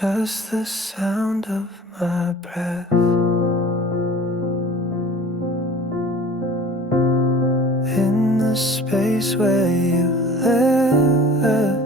Just the sound of my breath in the space where you left.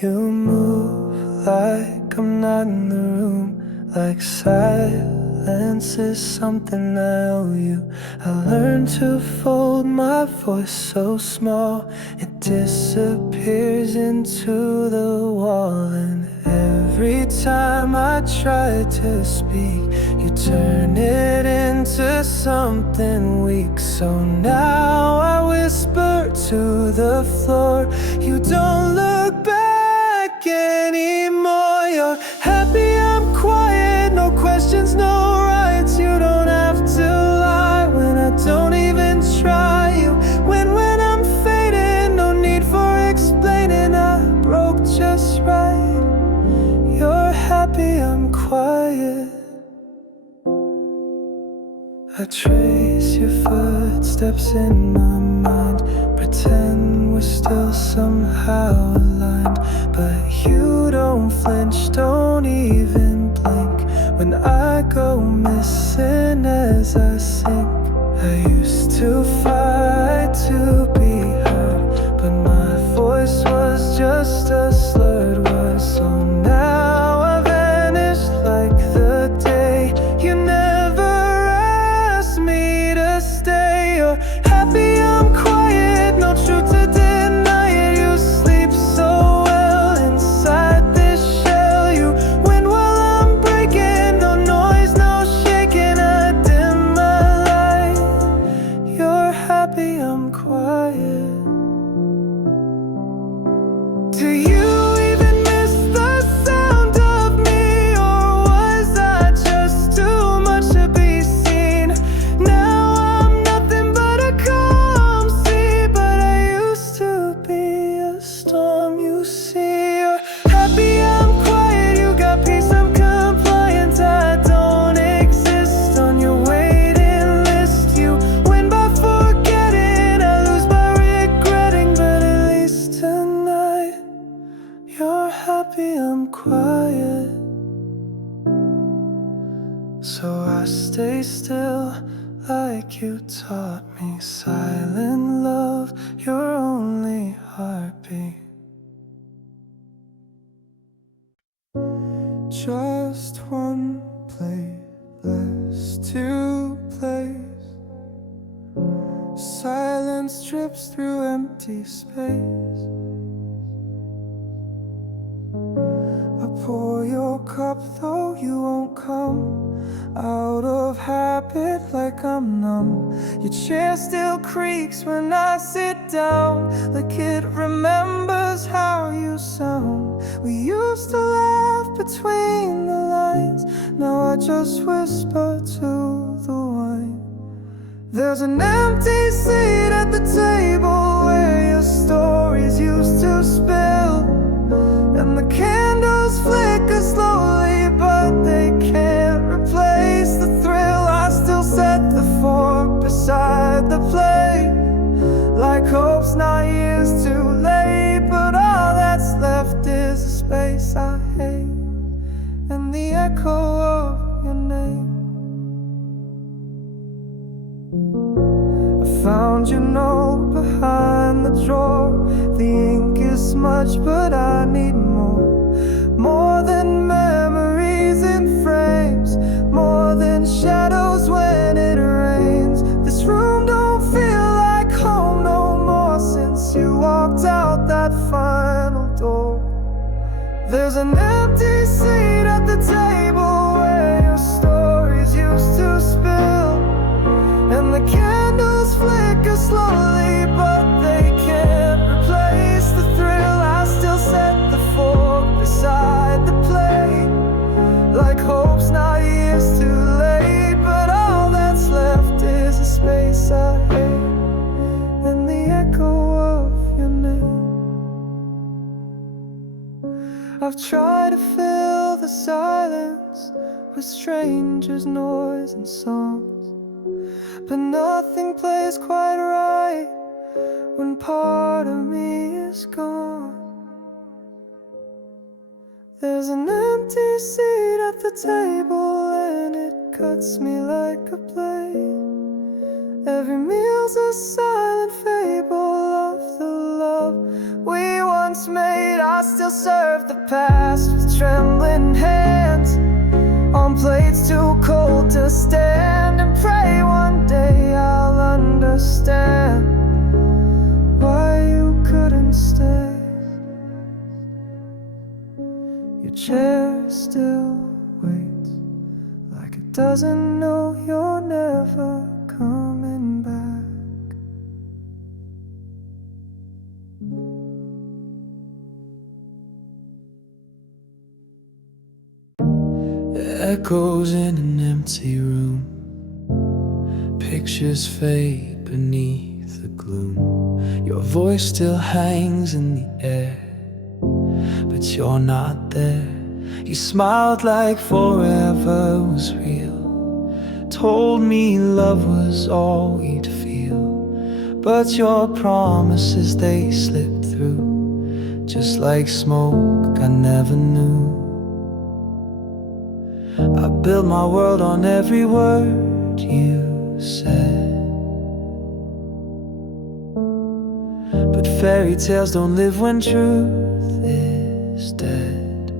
You move like I'm not in the room, like silence is something I owe you. I learned to fold my voice so small it disappears into the wall. And every time I try to speak, you turn it into something weak. So now I whisper to the floor, you don't look back anymore. You're happy I'm quiet, no questions, no rights. You don't have to lie when I don't even try. You win when I'm fading, no need for explaining. I broke just right. You're happy I'm quiet. I trace your footsteps in my mind, pretend we're still somehow aligned. But you don't flinch, don't even blink when I go missing as I sink. I used to fight to be heard, but my voice was just a slurred word. So now I vanish like the day you never asked me to stay. You're happy I'm quiet, no truth to deny it. You sleep so well inside this shell. You win while I'm breaking, no noise, no shaking. I dim my light. You're happy I'm quiet. Do you even miss the sound of me, or was I just too much to be seen? Now I'm nothing but a calm sea, but I used to be a storm. You see, you're happy I'm quiet, you got peace, I'm compliant. I don't exist on your waiting list. You win by forgetting, I lose by regretting. But at least tonight you're happy I'm quiet. So I stay still like you taught me. Silent love, your only heartbeat. Just one playlist to place. Silence drips through empty space. I pour your cup though you won't come. Out of habit like I'm numb. Your chair still creaks when I sit down, like it remembers how you sound. We used to laugh between the lines, now I just whisper to the wine. There's an empty seat at the table where your stories used to spill, and the candles flicker slowly, but they can't replace the thrill. I still set the fork beside the plate, like hope's not years too late. But all that's left is a space I hate, and the echo of your name. I found your note behind the drawer. The ink is smudged, but I need more. More than memories in frames, more than shadows when it rains. This room don't feel like home no more since you walked out that final door. There's an empty seat at the table where your stories used to spill, and the candles flicker slowly, but they can't replace the thrill. I still set the fork beside the plate, like hope's not years too late. But all that's left is a space I hate, and the echo of your name. I've tried to fill the silence with strangers' noise and songs, but nothing plays quite right when part of me is gone. There's an empty seat at the table, and it cuts me like a blade. Every meal's a silent fable of the love we once made. I still serve the past with trembling hands on plates too cold to stand, and pray one day I'll understand why you couldn't stay. Your chair still waits like it doesn't know you're never coming back. Echoes in an empty room, pictures fade beneath the gloom. Your voice still hangs in the air, but you're not there. You smiled like forever was real, told me love was all we'd feel, but your promises, they slipped through, just like smoke I never knew. I built my world on every word you said, but fairy tales don't live when truth is dead.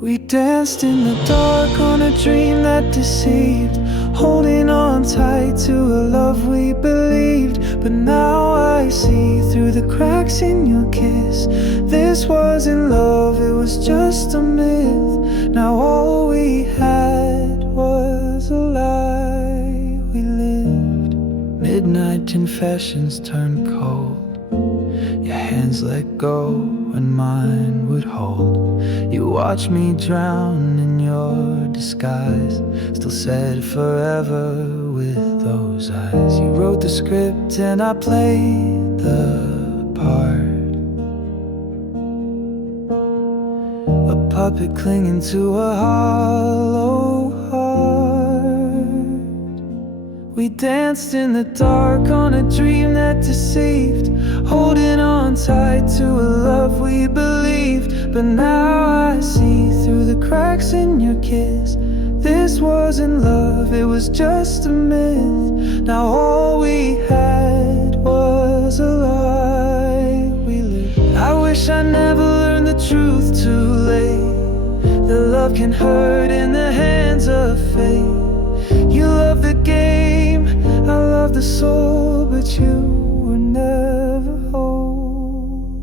We danced in the dark on a dream that deceived, holding on tight to a love we believed. But now I see through the cracks in your kiss, this wasn't love, it was just a myth. Now all we had was a lie we lived. Midnight confessions turned cold, your hands let go and mine would hold. You watched me drown in your disguise, still said forever with those eyes. You wrote the script and I played the part, a puppet clinging to a hollow heart. We danced in the dark on a dream that deceived, holding on tight to a love we believed. But now I see through the cracks in your kiss, this wasn't love, it was just a myth. Now all we had was a lie we lived. I wish I never learned the truth too late, that love can hurt in the hands of fate. You love the game, I love the soul, but you were never whole.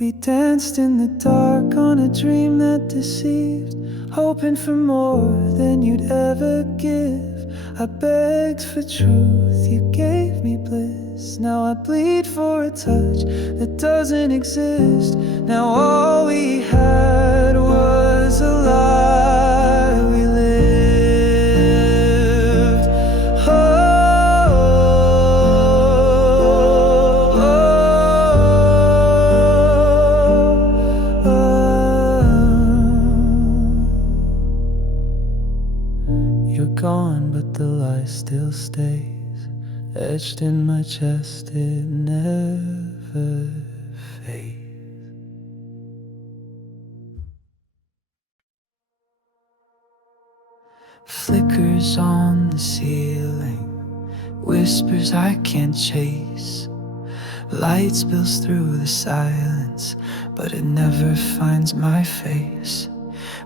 We danced in the dark on a dream that deceived, hoping for more than you'd ever give. I begged for truth, you gave me bliss. Now I bleed for a touch that doesn't exist. Now all we had was a lie we lived. Oh, oh, oh. You're gone, but the lie still stays, etched in my chest, it never fades. Flickers on the ceiling, whispers I can't chase. Light spills through the silence, but it never finds my face.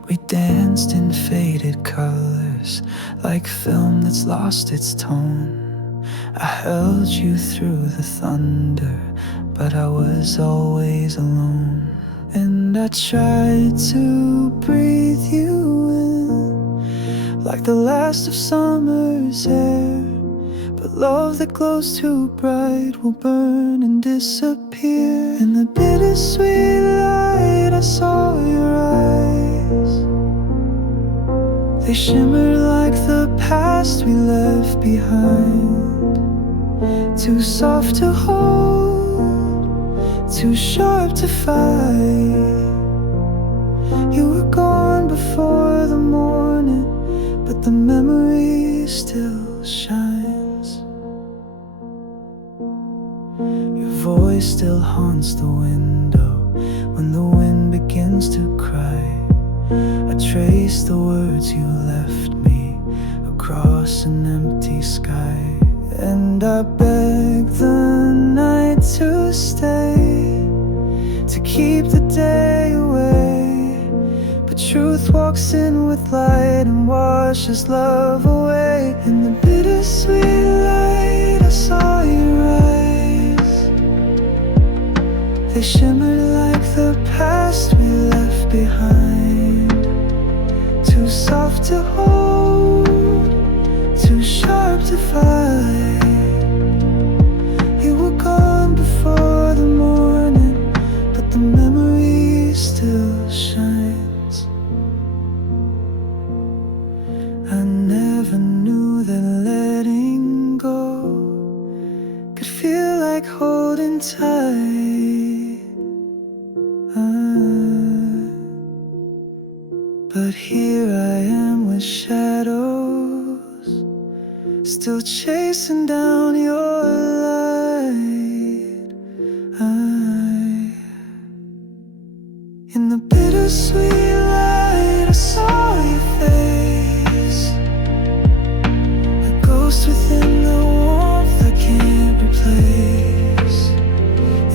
We danced in faded colors, like film that's lost its tone. I held you through the thunder, but I was always alone. And I tried to breathe you in, like the last of summer's air. But love that glows too bright will burn and disappear. In the bittersweet light I saw your eyes, they shimmered like the past we left behind. Too soft to hold, too sharp to fight. You were gone before the morning, but the memory still shines. Your voice still haunts the window when the wind begins to cry. I trace the words you left me across an empty sky, and I beg the night to stay, to keep the day away. But truth walks in with light and washes love away. In the bittersweet light I saw your eyes. They shimmered like the past we left behind. Too soft to hold, too sharp to fight. You were gone before the morning, but the memory still shines. I never knew that letting go could feel like holding tight. But here I am with shadows, still chasing down your light. In the bittersweet light I saw your face, a ghost within the warmth I can't replace.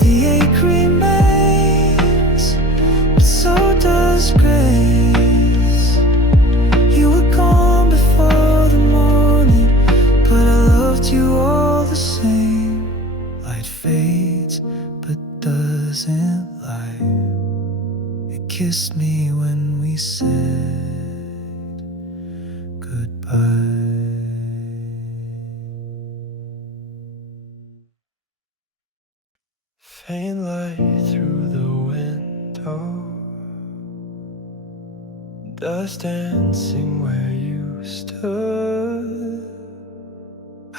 The ache remains, but so does grace. You were gone before the morning, but I loved you all the same. Light fades, but doesn't lie. It kissed me when we said goodbye. Faint light through the window, dust dancing where you stood.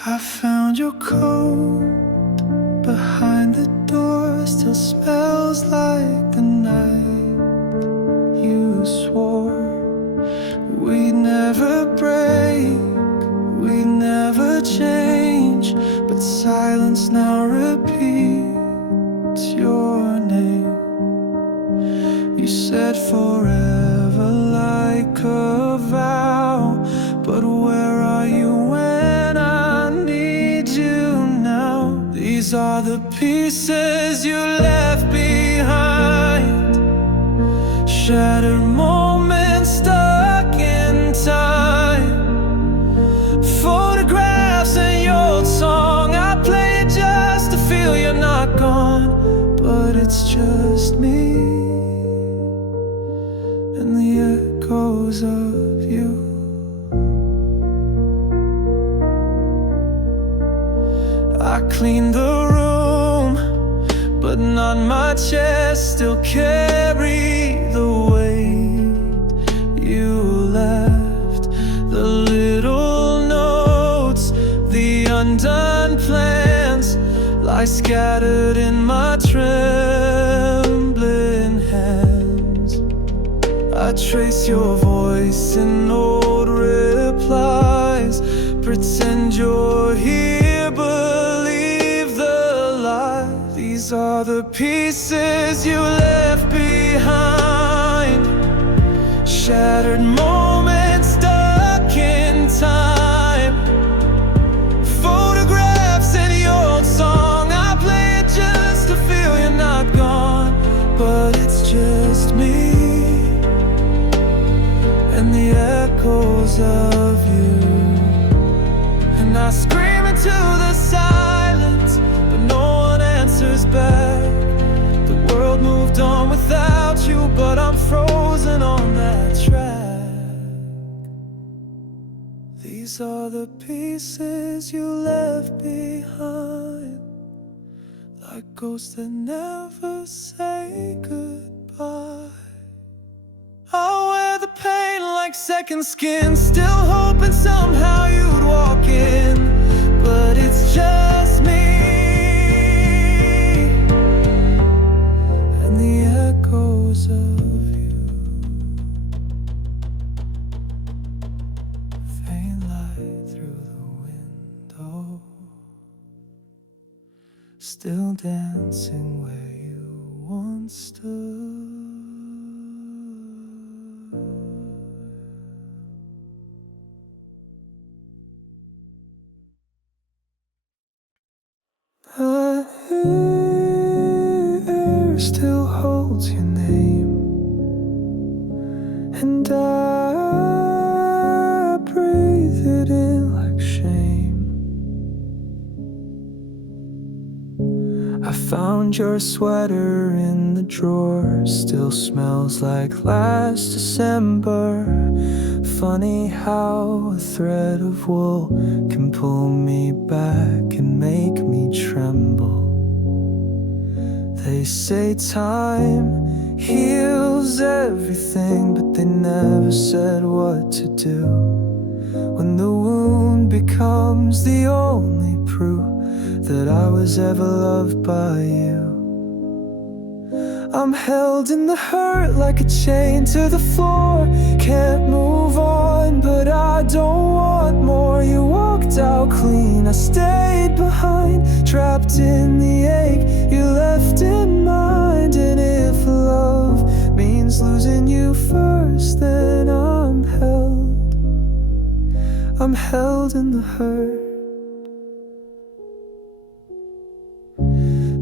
I found your coat behind the door, still smells like the night you swore. We'd never break, we'd never change, but silence now repeats your name. You said forever like a vow, but where are you when I need you now? These are the pieces you left behind, shattered moments stuck in time. Photographs and your old song I play it just to feel you're not gone. But it's just me and the echoes of you. I cleaned the room, but not my chest still carry the weight you left. The little notes, the undone plans lie scattered in my trembling hands. I trace your voice in old replies, pretend you're here, believe the lie. These are the pieces you left behind, shattered moments stuck in time. Photographs and your old song I play it just to feel you're not gone. But it's just me and the echoes of you. And I scream into the silence, but no one answers back. The world moved on without you, but I'm frozen on that track. These are the pieces you left behind, like ghosts that never say goodbye. I'll wear the pain like second skin, still hoping somehow you'd walk in. But it's just me and the echoes of you. Faint light through the window. still dancing where you once stood. My hair still holds your name, and I breathe it in like shame. I found your sweater in the drawer, still smells like last December. Funny how a thread of wool can pull me back and make me tremble. They say time heals everything, but they never said what to do when the wound becomes the only proof that I was ever loved by you. I'm held in the hurt like a chain to the floor. Can't move on, but I don't want more. You walked out clean, I stayed behind, trapped in the ache you left in mind. And if love means losing you first, then I'm held in the hurt.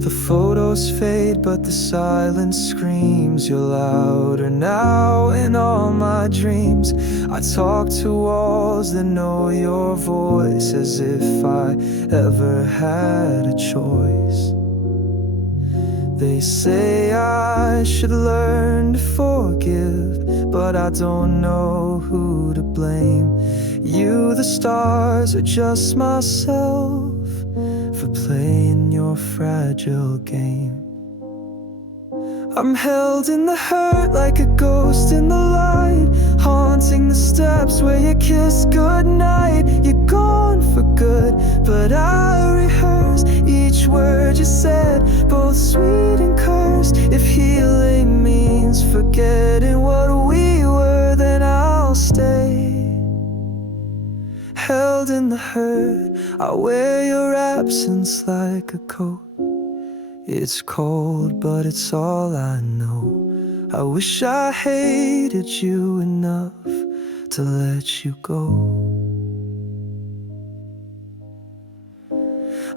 The photos fade, but the silence screams. You're louder now in all my dreams. I talk to walls that know your voice, as if I ever had a choice. They say I should learn to forgive, but I don't know who to blame. You, the stars, or just myself for playing your fragile game. I'm held in the hurt like a ghost in the light, haunting the steps where you kissed goodnight. You're gone for good, but I rehearse each word you said, both sweet and cursed. If healing means forgetting what we were, then I'll stay held in the hurt. I wear your absence like a coat. It's cold, but it's all I know. I wish I hated you enough to let you go.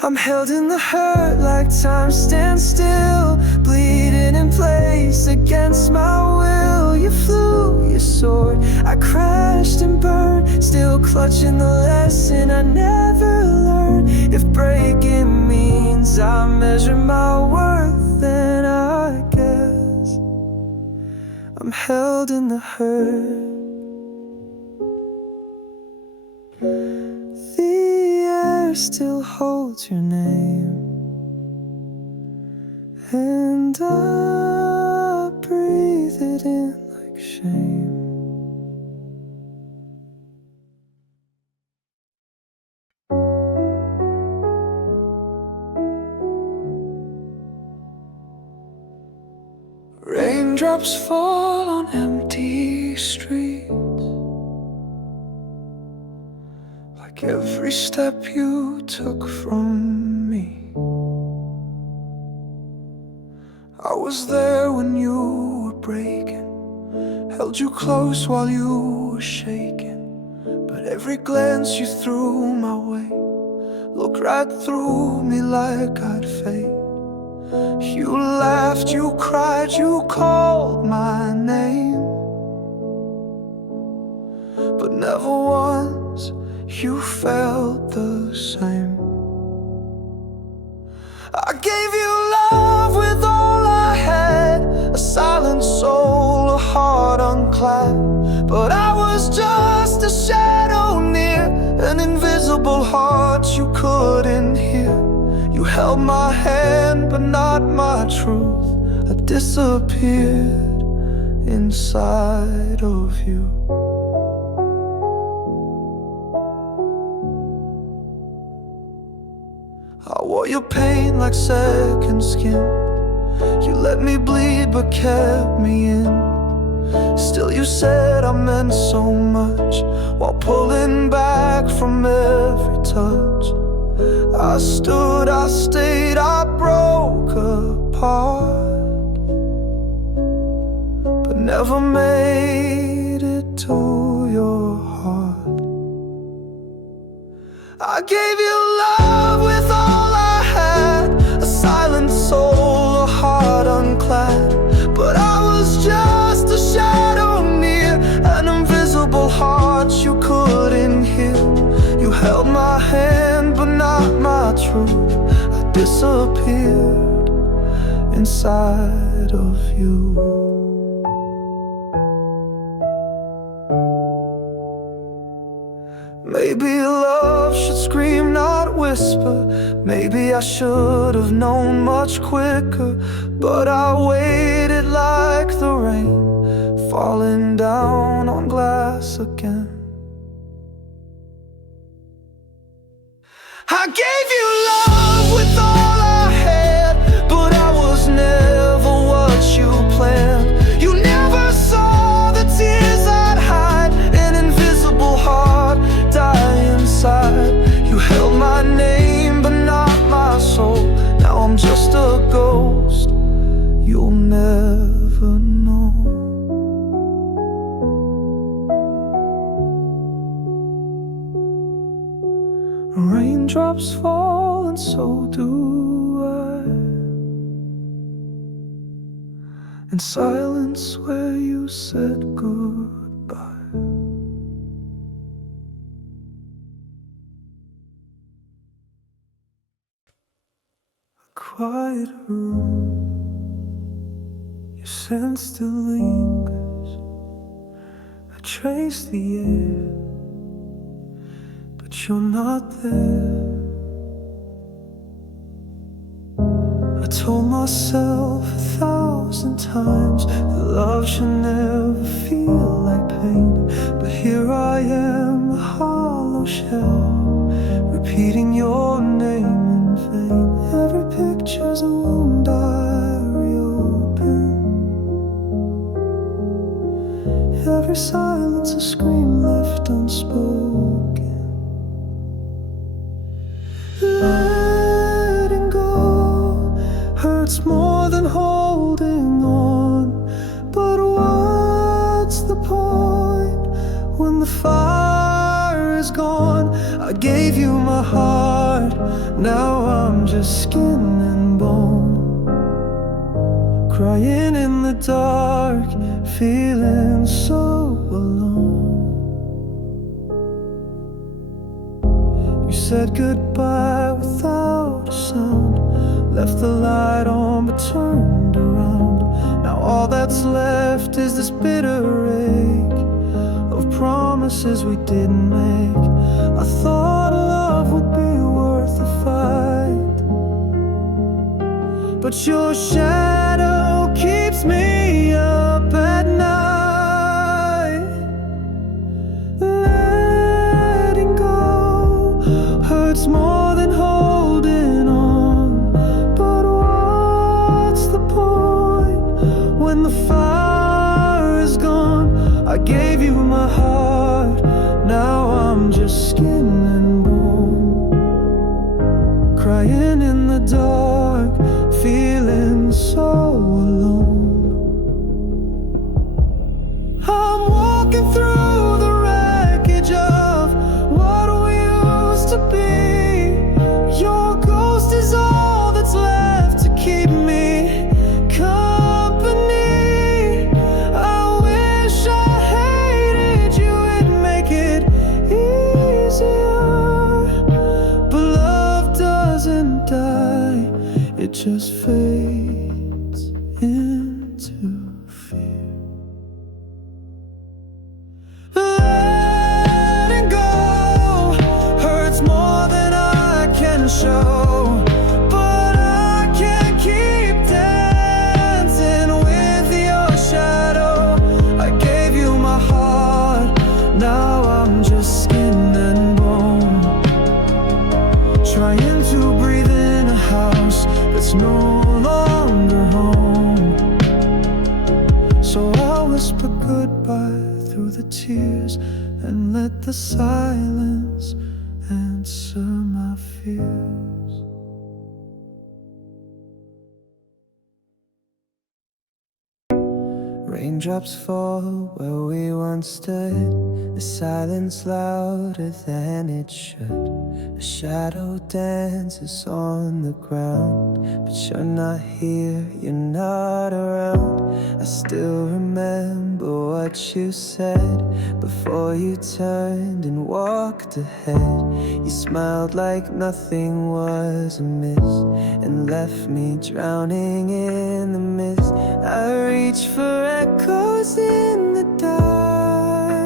I'm held in the hurt like time stands still, bleeding in place against my will. You flew, you soared, I crashed and burned, still clutching the lesson I never learned. If breaking means I measure my worth, then I guess I'm held in the hurt. Still holds your name, and I breathe it in like shame. Raindrops fall on empty streets, like every step you took from me. I was there when you were breaking, held you close while you were shaking. But every glance you threw my way looked right through me like I'd fade. You laughed, you cried, you called my name, but never once you felt the same. I gave you love with all I had, a silent soul, a heart unclad. But I was just a shadow near, an invisible heart you couldn't hear. You held my hand but not my truth. I disappeared inside of you. I wore your pain like second skin. You let me bleed but kept me in. Still you said I meant so much, while pulling back from every touch. I stood, I stayed, I heart, but never made it to your heart. I gave you love with all I had, a silent soul, a heart unclad, but I was just a shadow near, an invisible heart you couldn't hear. You held my hand but not my truth. I disappeared inside of you. Maybe love should scream, not whisper. Maybe I should have known much quicker, but I waited like the rain falling down on glass again. I gave you love with all I had, but I was never what you planned. You never saw the tears I'd hide, an invisible heart die inside. You held my name but not my soul. Now I'm just a ghost you'll never know. Raindrops fall and so do I, in silence where you said goodbye. A quiet room, your scent still lingers. I trace the air, but you're not there. I told myself 1,000 times that love should never feel like pain, but here I am, a hollow shell, repeating your name in vain. Every picture's a wound I reopen, every silence a scream left unspoken. Letting go hurts more than holding on, but what's the point when the fire is gone? I gave you my heart, now I'm just skin and bone, crying in the dark, feeling so alone. You said goodbye without a sound, left the light on but turned around. Now all that's left is this bitter ache of promises we didn't make. I thought love would be worth the fight, but your shadow keeps me up at night. Letting go hurts more than holding on, but what's the point when the fire is gone? I gave you my heart, now I'm just skin and bone, crying in the dark, feeling so alone. I'm walking through the wreckage of what we used to be. Your ghost is all that's left to keep me company. I wish I hated you, it'd make it easier, but love doesn't die, it just fades into fear. Letting go hurts more than I can show, but I can't keep dancing with your shadow. I gave you my heart, now I'm just skin and bone, trying to breathe in a house that's no longer home. So I'll whisper goodbye through the tears and let the silence answer my fears. Raindrops fall where we once stood, the silence louder than it should. A shadow dances on the ground, but you're not here, you're not around. I still remember what you said before you turned and walked ahead. You smiled like nothing was amiss and left me drowning in the mist. I reach for echoes in the dark,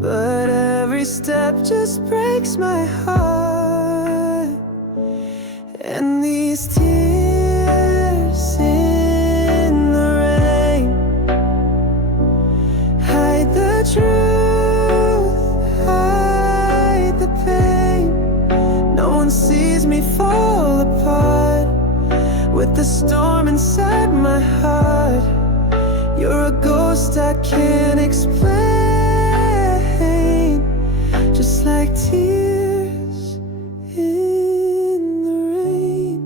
but every step just breaks my heart. And these tears in the rain hide the truth, hide the pain. No one sees me fall apart with the storm inside my heart. You're a ghost I can't explain, just like tears in the rain.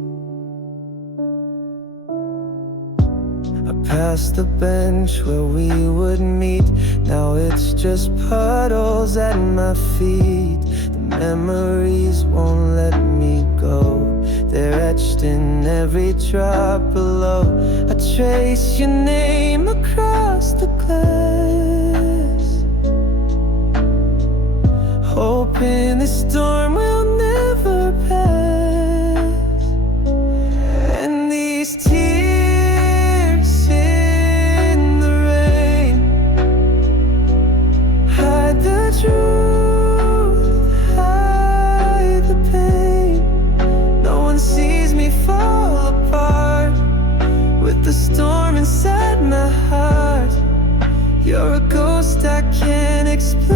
I passed the bench where we would meet. Now it's just puddles at my feet. The memories won't let me go, they're etched in every drop below. I trace your name across the glass, hoping this storm will never pass. And these tears in the rain hide the truth, hide the pain. No one sees me fall apart with the storm inside my heart. You're a ghost I can't explain,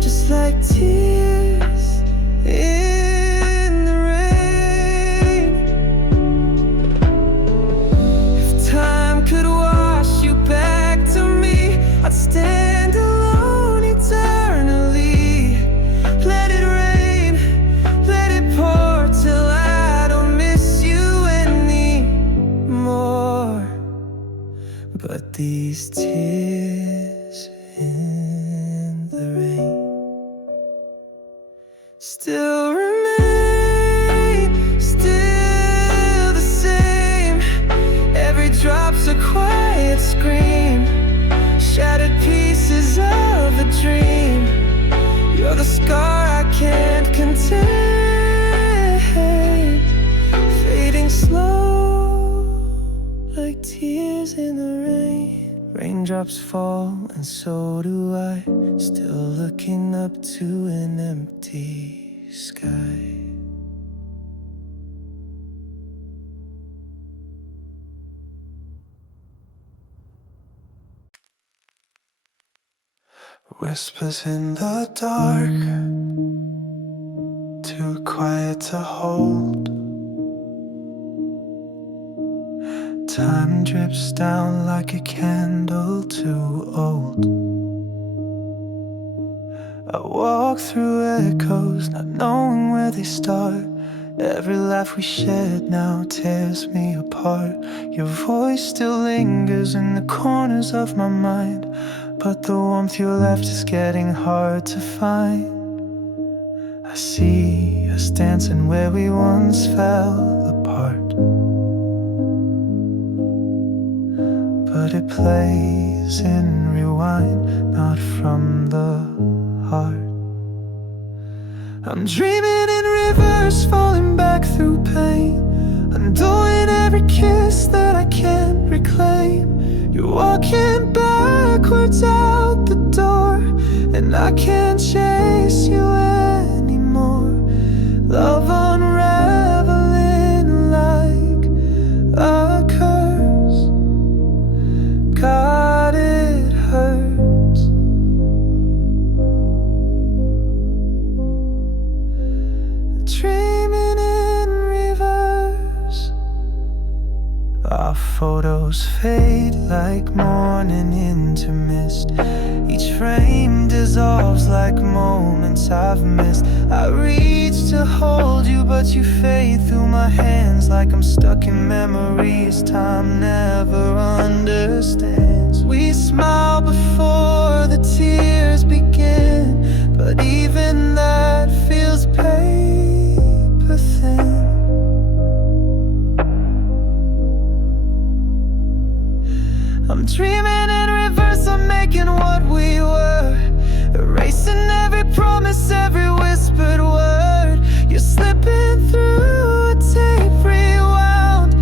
just like tears in the rain. If time could wash you back to me, I'd stand alone eternally. Let it rain, let it pour till I don't miss you anymore. But these tears in the rain still remain, still the same. Every drop's a quiet scream, shattered pieces of a dream. You're the scar I can't contain, fading slow like tears in the rain. Raindrops fall and so do I, still looking up to an empty sky. Whispers in the dark, too quiet to hold. Time drips down like a candle too old. I walk through echoes, not knowing where they start. Every laugh we shared now tears me apart. Your voice still lingers in the corners of my mind, but the warmth you left is getting hard to find. I see us dancing where we once fell apart, but it plays in rewind, not from the heart. I'm dreaming in reverse, falling back through pain, undoing every kiss that I can't reclaim. You're walking backwards out the door, and I can't chase you anymore. Love unraveling like a curse. God, it hurts. Dreaming in reverse. Our photos fade like morning into mist. Each frame dissolves like moments I've missed. I reach to hold you, but you fade through my hands like I'm stuck in memories time never understands. We smile before the tears begin, but even that feels paper thin. I'm dreaming in reverse, I'm making what we were, erasing every promise, every whispered word. You're slipping through a tape rewound.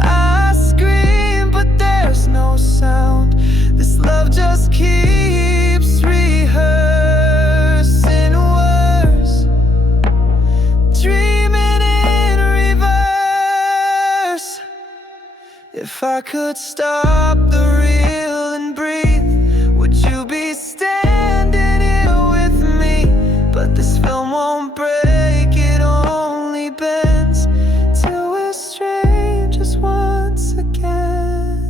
I scream, but there's no sound. This love just keeps rehearsing words, dreaming in reverse. If I could stop the reel and breathe, would you be standing here with me? But this film won't break, it only bends till we're strangers once again.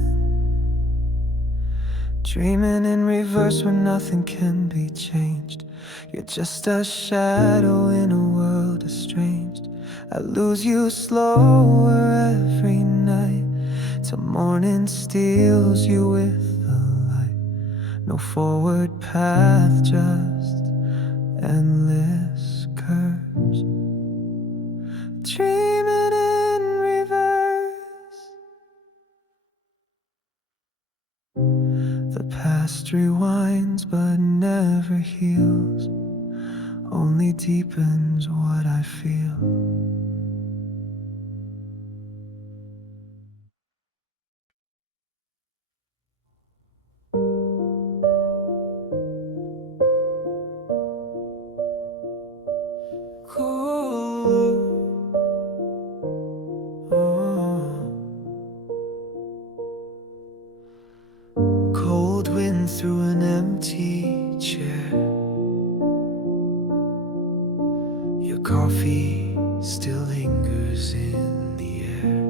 Dreaming in reverse where nothing can be changed. You're just a shadow in a world estranged. I lose you slower every night, till morning steals you with the light. No forward path, just endless curves. Dreaming in reverse. The past rewinds but never heals, only deepens what I feel. Cold wind through an empty chair. Your coffee still lingers in the air.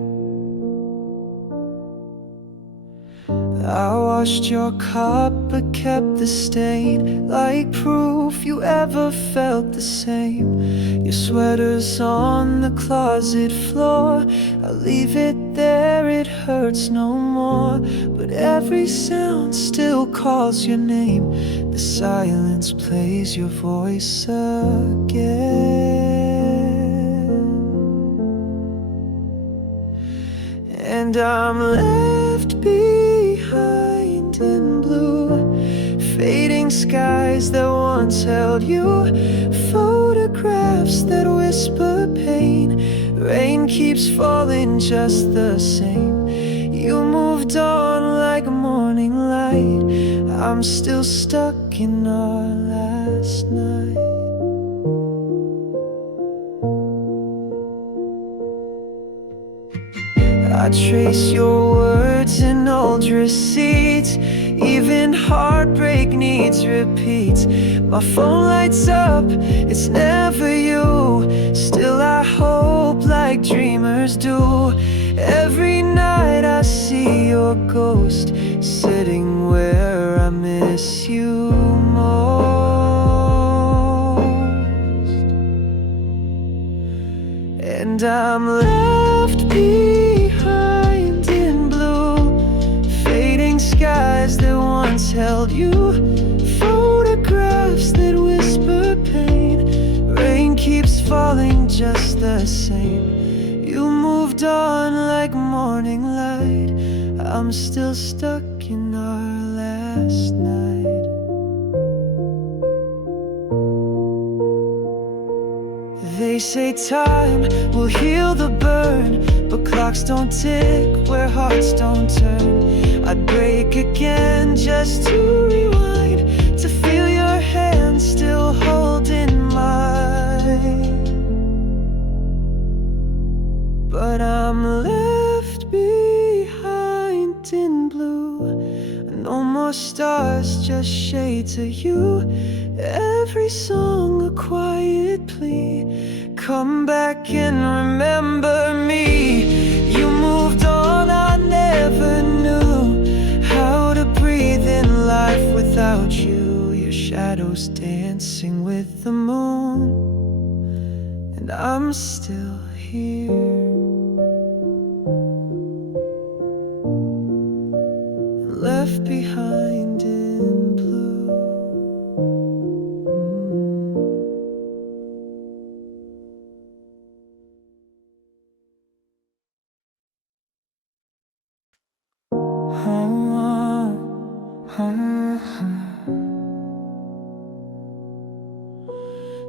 I washed your cup but kept the stain, like proof you ever felt the same. Your sweater's on the closet floor. I'll leave it there, it hurts no more. But every sound still calls your name. The silence plays your voice again. And I'm left behind in blue, fading skies that once held you, photographs that whisper pain. Rain keeps falling just the same. You moved on like a morning light. I'm still stuck in our last night. I trace your words in old receipts. Even heartbreak needs repeats. My phone lights up, it's never you. Still I hope like dreamers do. Every night I see your ghost, sitting where I miss you most. And I'm left behind in blue, fading skies that once held you, photographs that whisper pain. Rain keeps falling just the same. You moved on like morning light. I'm still stuck in our last night. They say time will heal the burn, but clocks don't tick where hearts don't turn. I'd break again just to rewind, to feel your hand still holding mine. But I'm left behind in blue. No more stars, just shades of you. Every song a quiet plea. Come back and remember me. You moved on, I never knew how to breathe in life without you. Your shadows dancing with the moon. And and I'm still here, left behind in blue.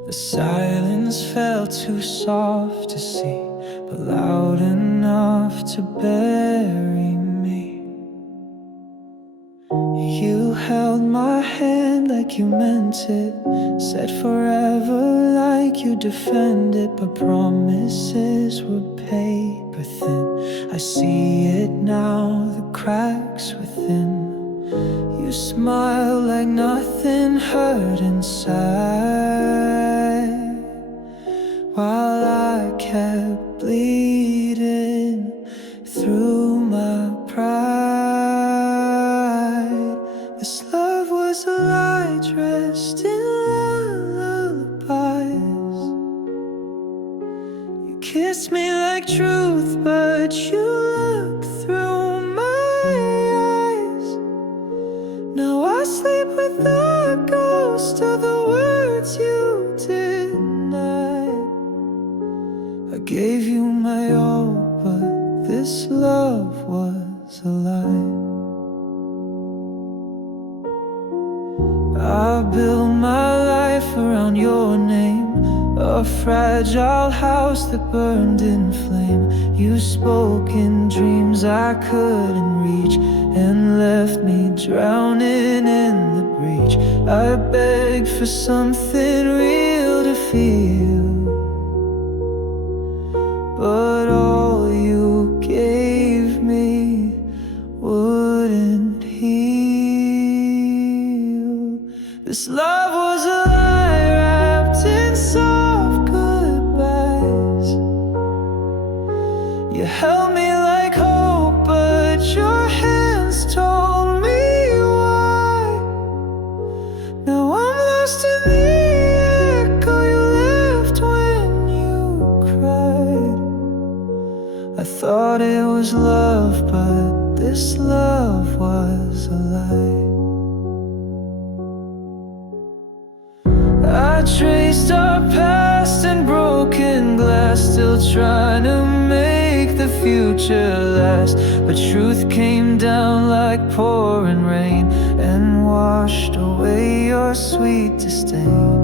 The silence felt too soft to see, but loud enough to bury me. You held my hand like you meant it, said forever like you defend it, but promises were paper thin. I see it now, the cracks within. You smiled like nothing hurt inside, while I kept bleeding through my pride. This love was a lie dressed in lullabies. You kissed me like truth, but you looked through my eyes. Now I sleep with the ghost of the words you denied. I gave you my all, but this love was a lie. I built my life around your name, a fragile house that burned in flame. You spoke in dreams I couldn't reach, and left me drowning in the breach. I begged for something real to feel, but all you gave me wouldn't heal. This love was a lie wrapped in soft goodbyes. You held me like hope, but your hands told me why. Now I'm lost in the echo you left when you cried. I thought it was love, but this love was a lie. I traced our past in broken glass, still trying to make the future last. But truth came down like pouring rain and washed away your sweet disdain.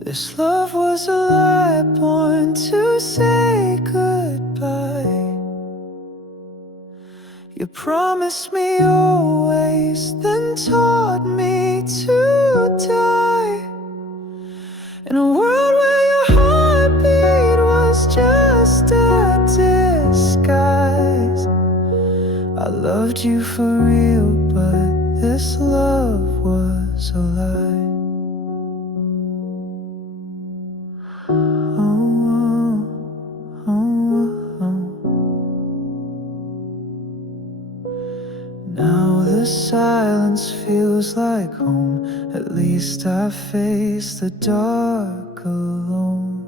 This love was a lie born to say goodbye. You promised me always, then taught me to die. In a world where your heartbeat was just a disguise. I loved you for real, but this love was a lie. Now the silence feels like home. At least I face the dark alone.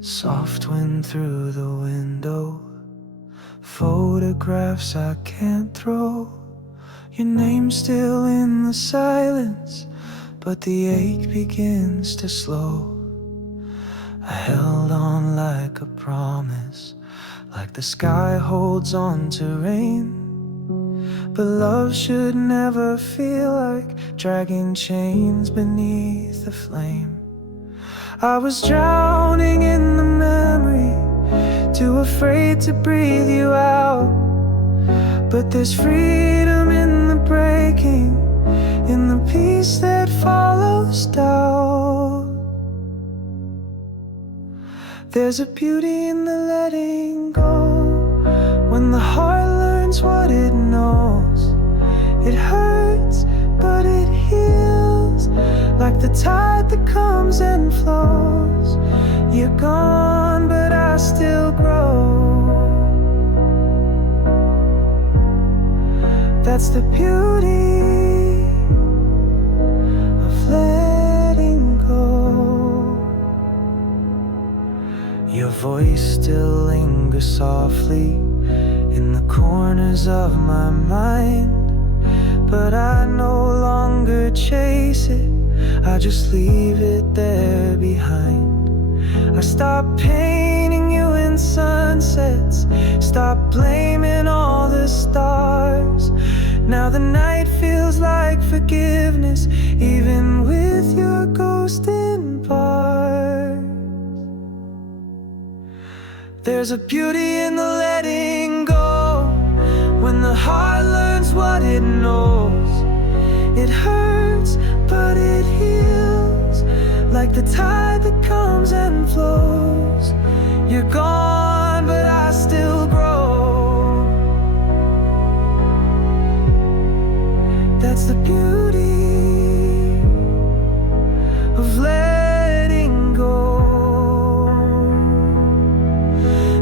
Soft wind through the window, photographs I can't throw. Your name's still in the silence, but the ache begins to slow. I held on like a promise, like the sky holds on to rain. But love should never feel like dragging chains beneath the flame. I was drowning in the memory, too afraid to breathe you out. But there's freedom in the breaking, in the peace that follows doubt. There's a beauty in the letting go, when the heart learns what it knows. It hurts, but it heals, like the tide that comes and flows. You're gone, but I still grow. That's the beauty of letting go. Your voice still lingers softly in the corners of my mind, but I no longer chase it, I just leave it there behind. I stopped painting you in sunsets, stopped blaming all the stars. Now the night feels like forgiveness, even with your ghost in bars. There's a beauty in the letting go, when the heart learns what it knows. It hurts, but it heals, like the tide that comes and flows. You're gone, but I still grow. That's the beauty of letting go.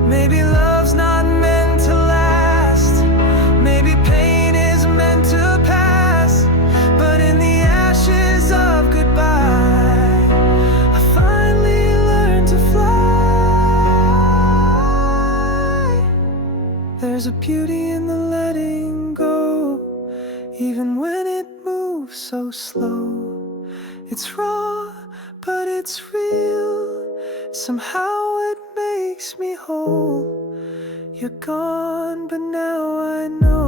Maybe love's not meant to last, maybe pain is meant to pass, but in the ashes of goodbye, I finally learned to fly. There's a beauty in the letting go, even when it moves so slow. It's raw, but it's real, somehow it makes me whole. You're gone, but now I know.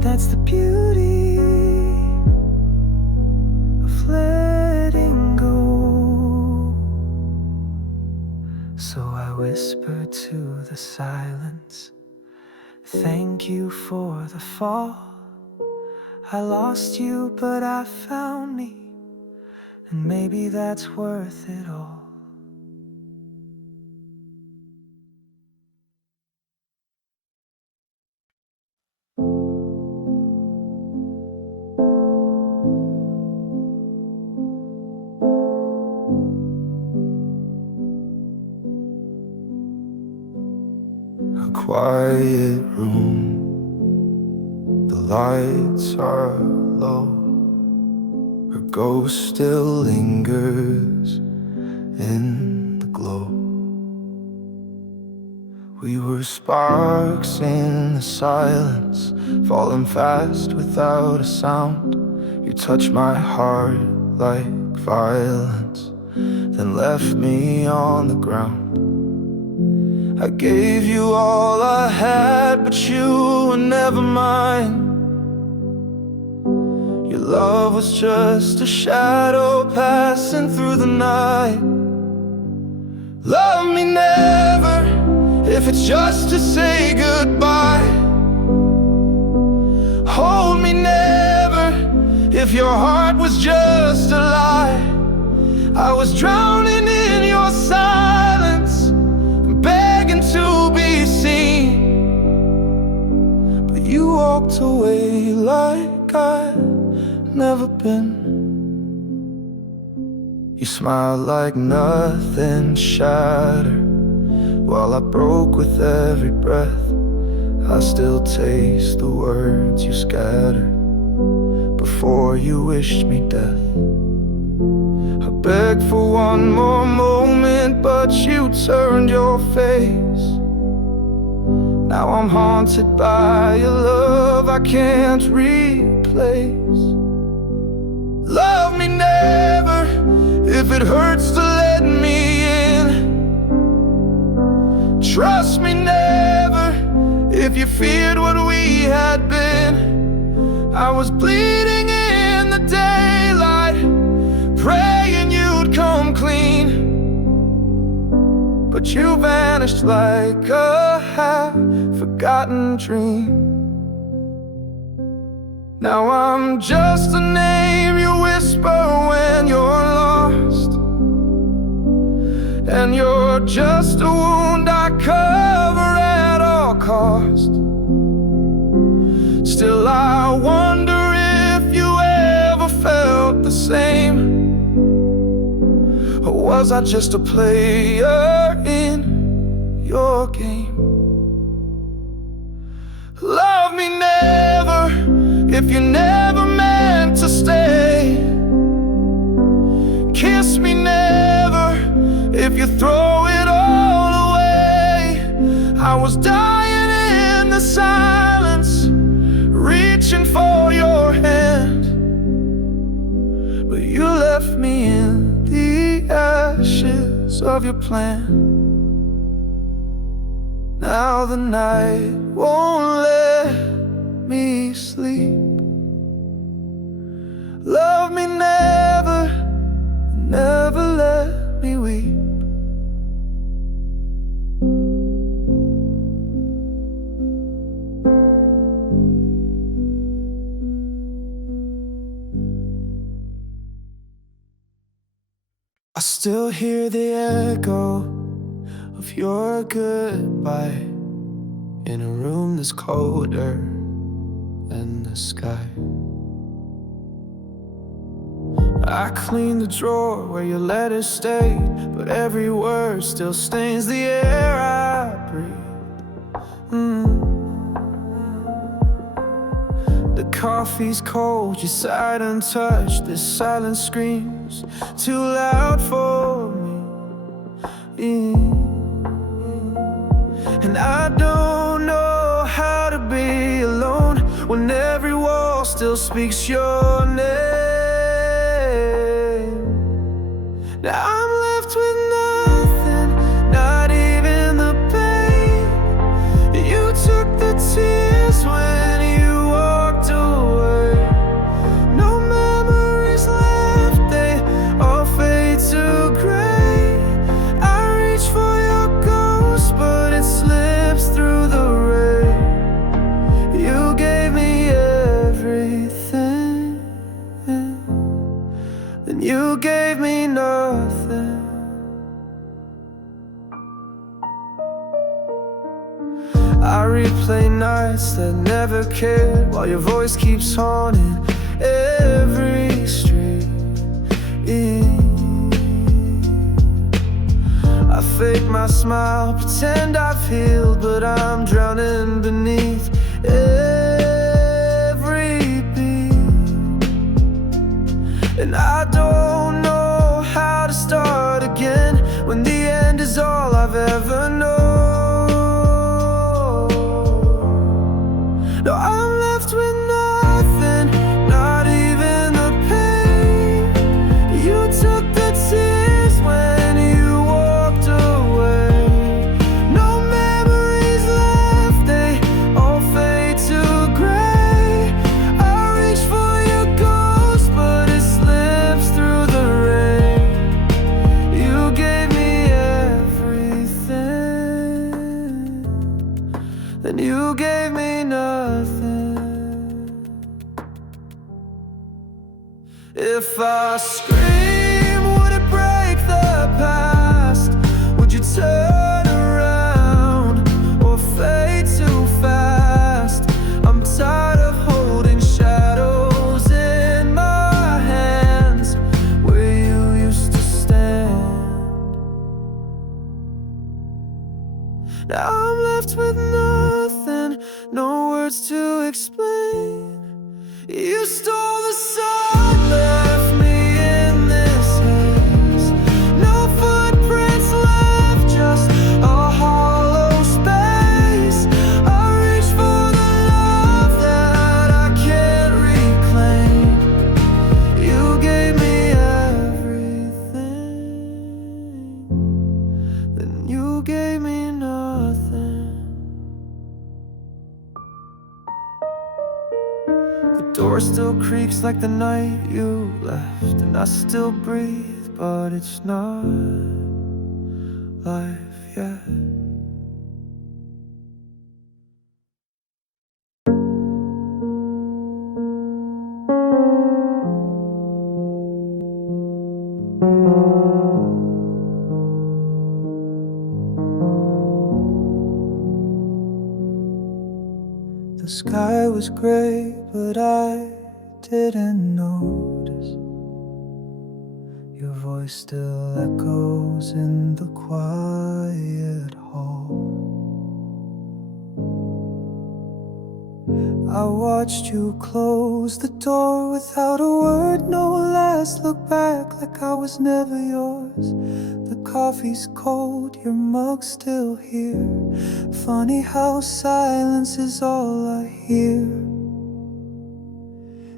That's the beauty of letting go. So I whisper to the silence, thank you for the fall. I lost you, but I found me, and maybe that's worth it all. A quiet room, the lights are low, her ghost still lingers in the glow. We were sparks in the silence, falling fast without a sound. You touched my heart like violence, then left me on the ground. I gave you all I had, but you were never mine. Your love was just a shadow passing through the night. Love me never, if it's just to say goodbye. Hold me never, if your heart was just a lie. I was drowning in your silence, begging to be seen, but you walked away like I'd never been. You smiled like nothing shattered, while I broke with every breath. I still taste the words you scattered before you wished me death. I begged for one more moment, but you turned your face. Now I'm haunted by a love I can't replace. Love me never, if it hurts to let me in. Trust me never, if you feared what we had been. I was bleeding in the daylight, praying you'd come clean, but you vanished like a half-forgotten dream. Now I'm just a name you whisper when you're lost, and you're just a wound I cover at all costs. lost. Still I wonder if you ever felt the same, or was I just a player in your game? Love me never if you never meant to stay. Kiss me never if you throw it all away. I was dying in the silence, reaching for your hand, but you left me in the ashes of your plan. Now the night won't let me sleep. Love me never, never let me weep. I still hear the echo of your goodbye in a room that's colder than the sky. I clean the drawer where your letters stayed, but every word still stains the air I breathe. The coffee's cold, your silent touch, this silence screams too loud for me. And I don't know how to be alone when every wall still speaks your name. Now I'm left with nothing, not even the pain. You took the tears when you walked away. No memories left, they all fade to gray. I reach for your ghost, but it slips through the rain. You gave me everything, then you gave me nothing. I replay nights that never cared, while your voice keeps haunting every street. I fake my smile, pretend I've healed, but I'm drowning beneath every beat. And I don't know how to start again when the end is all I've ever known. No, I'm left with nothing, not even the pain. You took the tears when you walked away. No memories left, they all fade to gray. I reach for your ghost, but it slips through the rain. You gave me everything, then you gave me nothing. If I scream, would it break the past? Would you turn around or fade too fast? I'm tired of holding shadows in my hands where you used to stand. Now I'm left with nothing, no words to explain. You stole the sun, left me in this haze. No footprints left, just a hollow space. I reach for the love that I can't reclaim. You gave me everything, then you gave me nothing. The door still creaks like the night you left, and I still breathe, but it's not life yet. The sky was gray, but I didn't notice. Your voice still echoes in the quiet hall. I watched you close the door without a word, no last look back, like I was never yours. The coffee's cold, your mug's still here. Funny how silence is all I hear.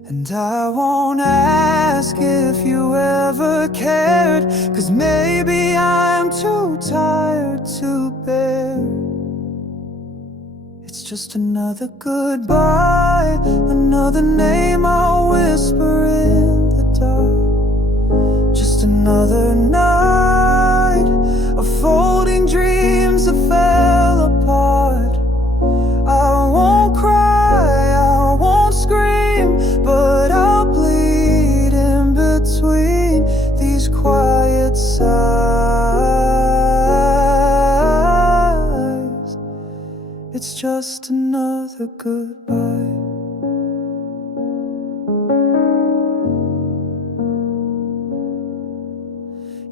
And I won't ask if you ever cared, 'cause maybe I'm too tired to bear. It's just another goodbye, another name I'll whisper in the dark. Just another night of folding dreams that fell apart. I won't cry, I won't scream, but I'll bleed in between these quiet sighs. It's just another goodbye.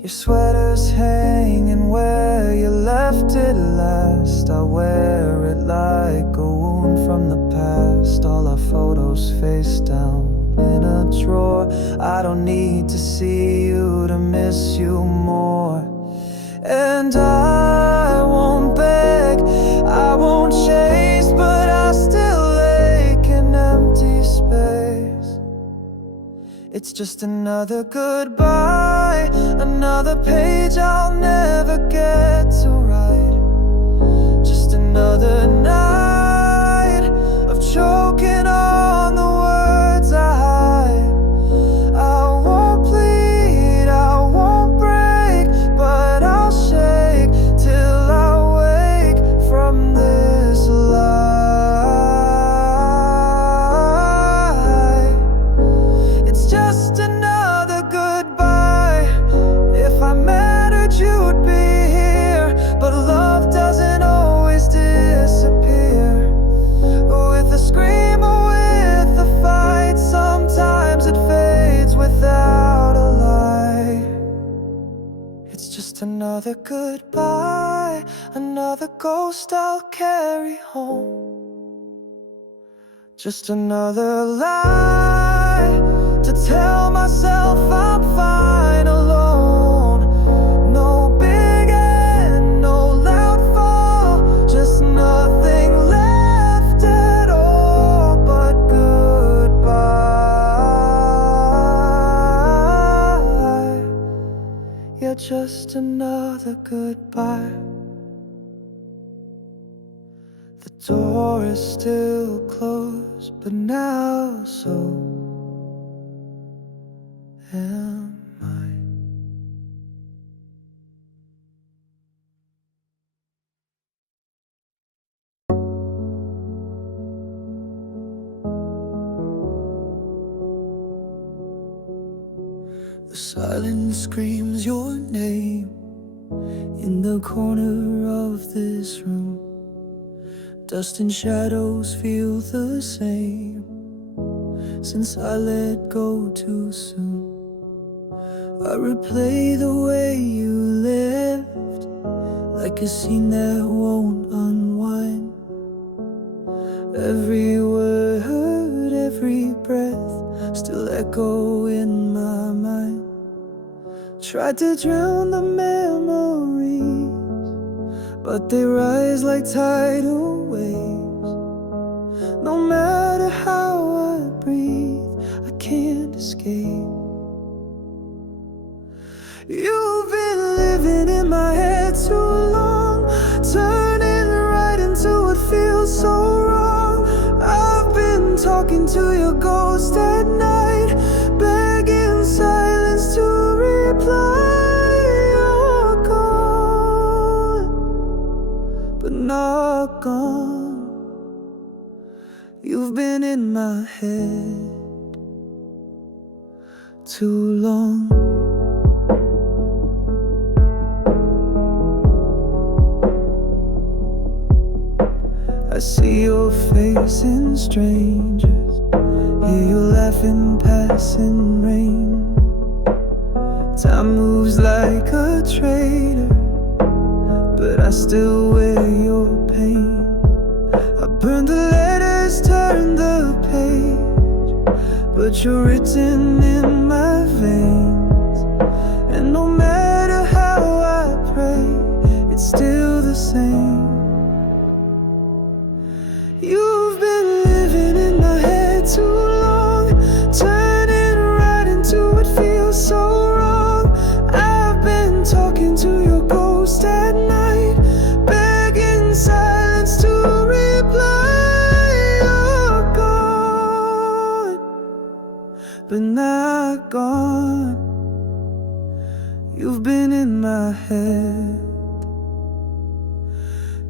Your sweater's hanging where you left it last. I wear it like a wound from the past. All our photos face down in a drawer. I don't need to see you to miss you more. And I won't beg, I won't chase, but I still ache in empty space. It's just another goodbye, another page I'll never get to write. Just another night of choking on the words I hide. I won't plead, I won't break, but I'll shake till I wake from this lie. It's just another goodbye. If I mattered, you'd be here, but love doesn't always disappear. With a scream or with a fight, sometimes it fades without a lie. It's just another goodbye, another ghost I'll carry home. Just another lie to tell myself I'm fine alone. No big end, no loud fall, just nothing left at all but goodbye. Yeah, just another goodbye. The door is still closed, but now so am I. The silence screams your name in the corner of this room. Dust and shadows feel the same since I let go too soon. I replay the way you left, like a scene that won't unwind. Every word, every breath still echo in my mind. Tried to drown the memories, but they rise like tidal waves. No matter how I breathe, I can't escape. You've been living in my head too long, turning right into what feels so wrong. I've been talking to your ghost at night, begging silence to reply. You're gone, but not gone. You've been in my head too long. I see your face in strangers, hear you laugh in passing rain. Time moves like a traitor, but I still wear your pain. I burned the letters, turned the page, but you're written in my veins. And no matter how I pray, it's still the same. You've been living in my head too long, turning right into what feels so wrong. I've been talking to your ghost at night, begging silence to reply. You're gone, but not gone. You've been in my head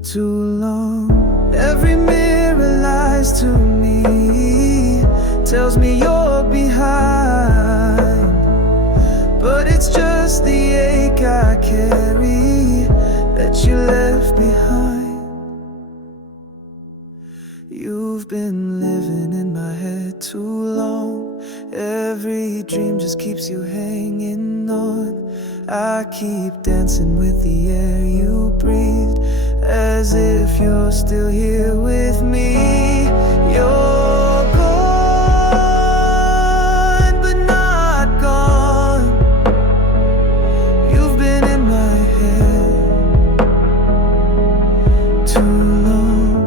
too long. Every mirror lies to me, tells me you're behind, but it's just the ache I carry that you left behind. You've been living in my head too long. Every dream just keeps you hanging on. I keep dancing with the air you breathed, as if you're still here with me. You're gone, but not gone. You've been in my head too long.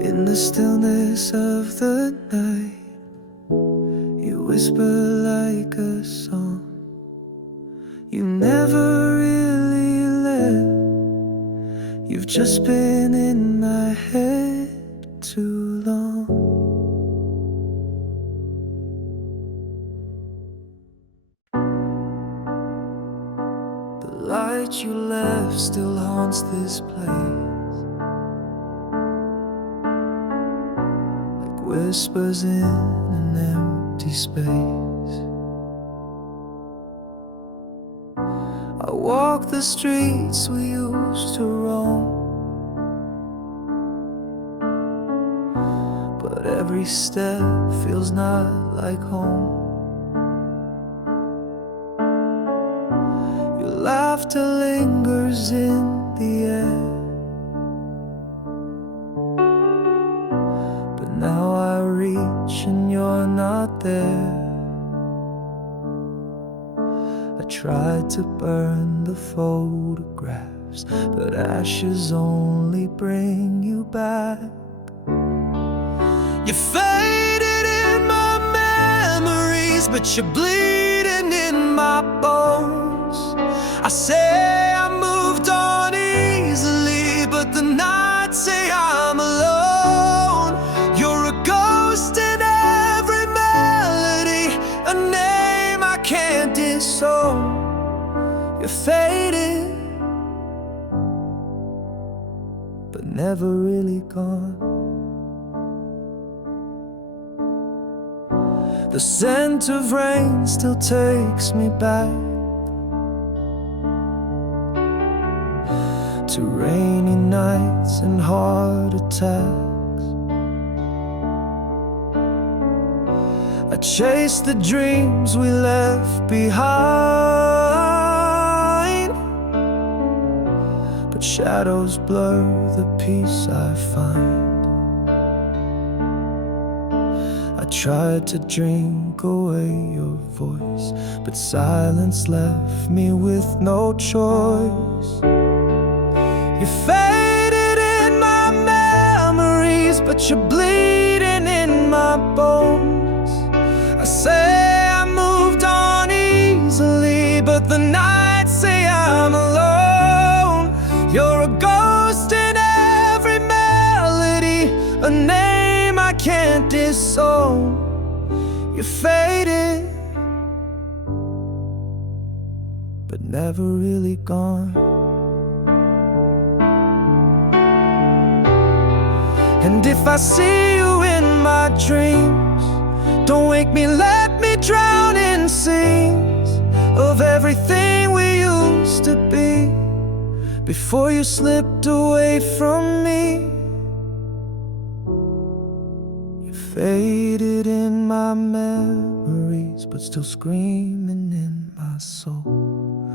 In the stillness of the night, you whisper like a song. You never really left. You've just been in my head too long. The light you left still haunts this place, like whispers in an empty space. I walk the streets we used to roam, but every step feels not like home. Your laughter lingers in the air, but now I reach and you're not there. I tried to burn the photographs, but ashes only bring you back. You faded in my memories, but you're bleeding in my bones. I say I moved on easily, but the nights say I'm alone. You're a ghost in every melody, a name I can't disown. You're faded, but never really gone. The scent of rain still takes me back to rainy nights and heart attacks. I chase the dreams we left behind, but shadows blur the peace I find. I tried to drink away your voice, but silence left me with no choice. You faded in my memories, but you're bleeding in my bones. I say I moved on easily, but the nights say I'm alone. You're a ghost in every melody, a name I can't disown. You're faded, but never really gone. And if I see you in my dreams, don't wake me, let me drown in scenes of everything before you slipped away from me. You faded in my memories, but still screaming in my soul.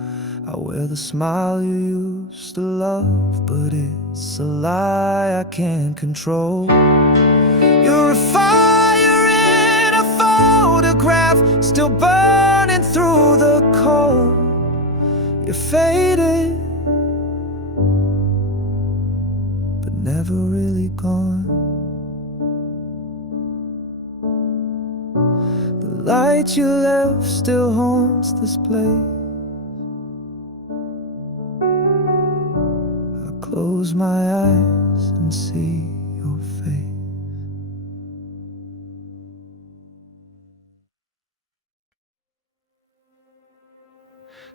I wear the smile you used to love, but it's a lie I can't control. You're a fire in a photograph, still burning through the cold. You're faded, but never really gone. The light you left still haunts this place. I close my eyes and see your face.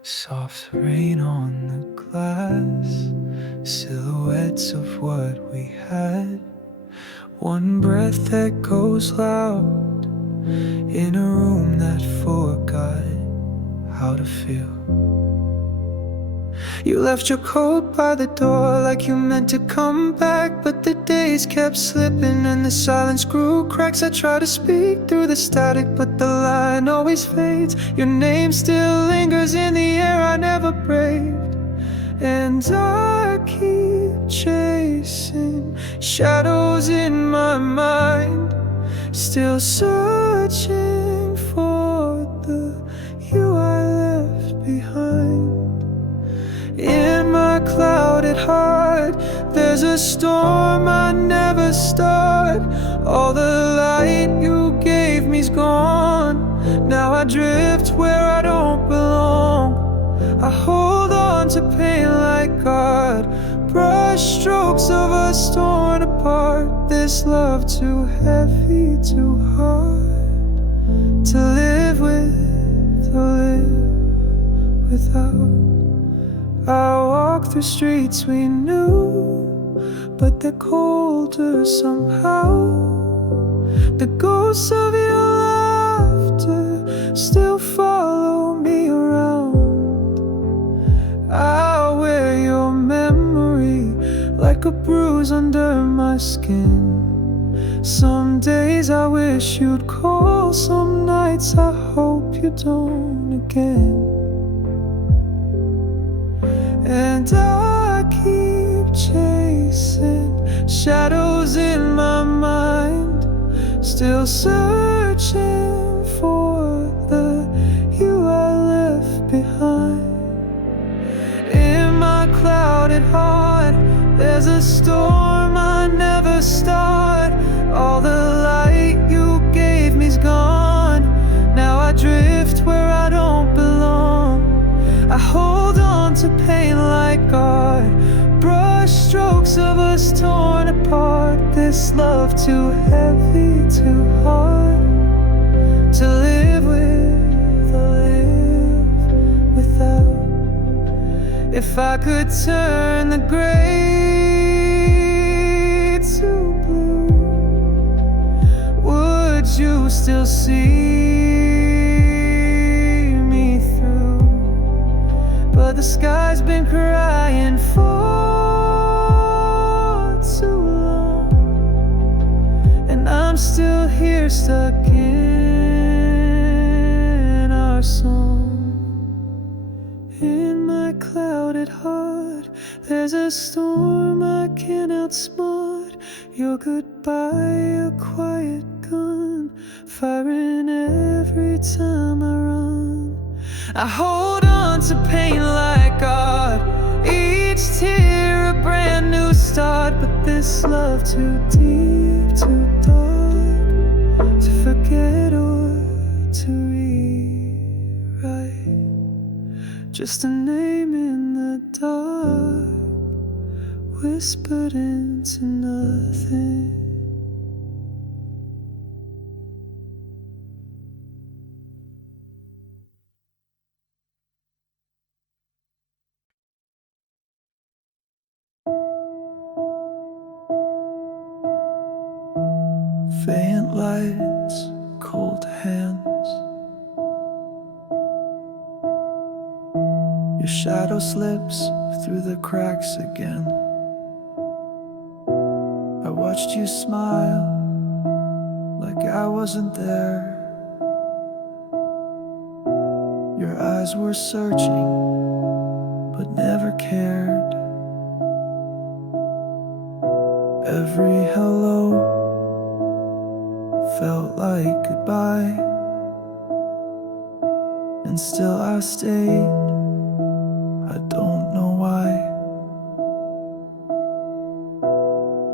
Soft rain on the glass, silhouettes of what we had. One breath that goes loud in a room that forgot how to feel. You left your coat by the door like you meant to come back, but the days kept slipping and the silence grew cracks. I try to speak through the static, but the line always fades. Your name still lingers in the air I never braved, and I keep chasing shadows in my mind, still searching for the you I left behind. In my clouded heart, there's a storm I never start. All the light you gave me's gone. Now I drift where I don't belong. I hold on to pain like God, brush strokes of us torn apart. This love too heavy, too hard to live with or live without. I walk through streets we knew, but they're colder somehow. The ghosts of your laughter still follow me around. I wear your memory like a bruise under my skin. Some days I wish you'd call, some nights I hope you don't again. And I keep chasing shadows in my mind, still searching for the you I left behind. In my clouded heart, there's a storm I never start. All the light you gave me's gone. Now I drift where I don't belong. I hold on to pain like God, brush strokes of us torn apart. This love too heavy, too hard to live with or live without. If I could turn the gray to blue, would you still see me through? But the sky's been crying for too long, and I'm still here stuck in our song. In my clouded heart, there's a storm I can't outsmart. Your goodbye, a quiet gun, firing every time I run. I hold on to pain like God, each tear a brand new start. But this love too deep, too dark to forget or to rewrite. Just a name in the dark, whispered into nothing. Faint lights, cold hands, Your shadow slips through the cracks again. I watched you smile like I wasn't there. Your eyes were searching, but never cared. Every hello felt like goodbye, and still I stayed. I don't know why.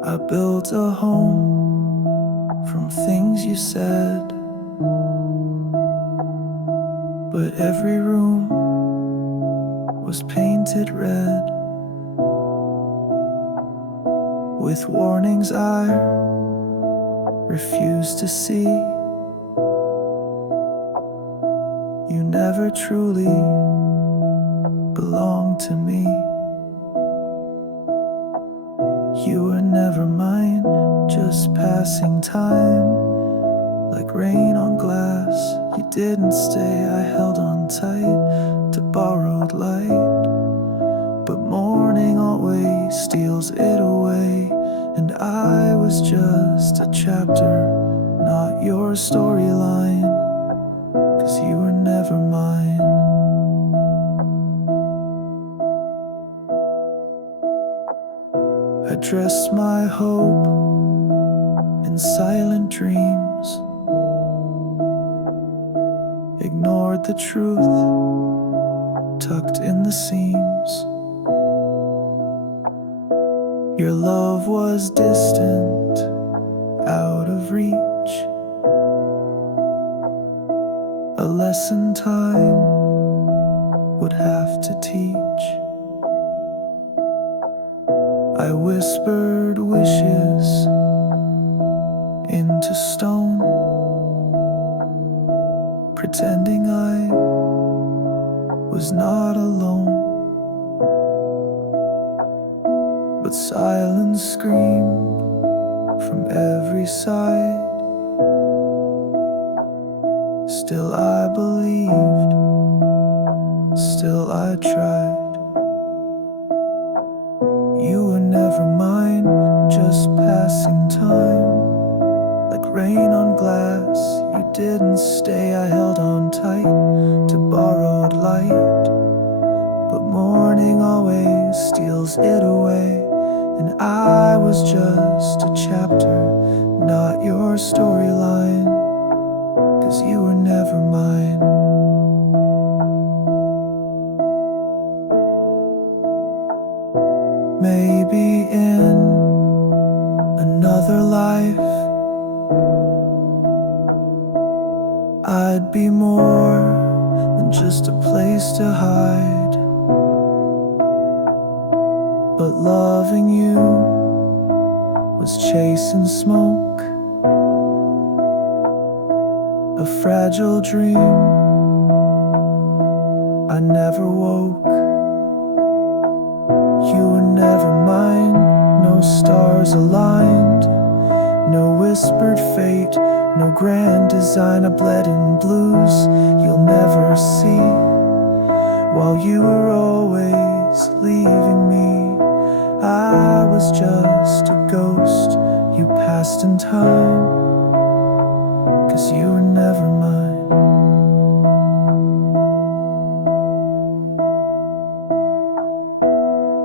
I built a home from things you said, but every room was painted red with warnings I refused to see. You never truly belonged to me. You were never mine, just passing time, like rain on glass. You didn't stay, I held on tight to borrowed light, but morning always steals it away. And I was just a chapter, not your storyline, 'cause you were never mine. I dressed my hope in silent dreams, ignored the truth tucked in the seams. Your love was distant, out of reach, a lesson time would have to teach. I whispered wishes into stone, pretending I was not alone. But silence screamed from every side. Still I believed, still I tried. You were never mine, just passing time, like rain on glass. You didn't stay, I held on tight to borrowed light, but morning always steals it away. And I was just a chapter, not your storyline, 'cause you were never mine. Maybe in another life I'd be more than just a place to hide. But loving you was chasing smoke, a fragile dream I never woke. You were never mine, no stars aligned, no whispered fate, no grand design. I bled in blues you'll never see, while you were always leaving me. I was just a ghost you passed in time, 'cause you were never mine.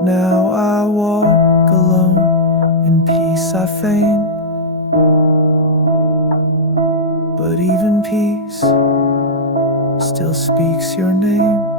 Now I walk alone, in peace I feign, but even peace still speaks your name.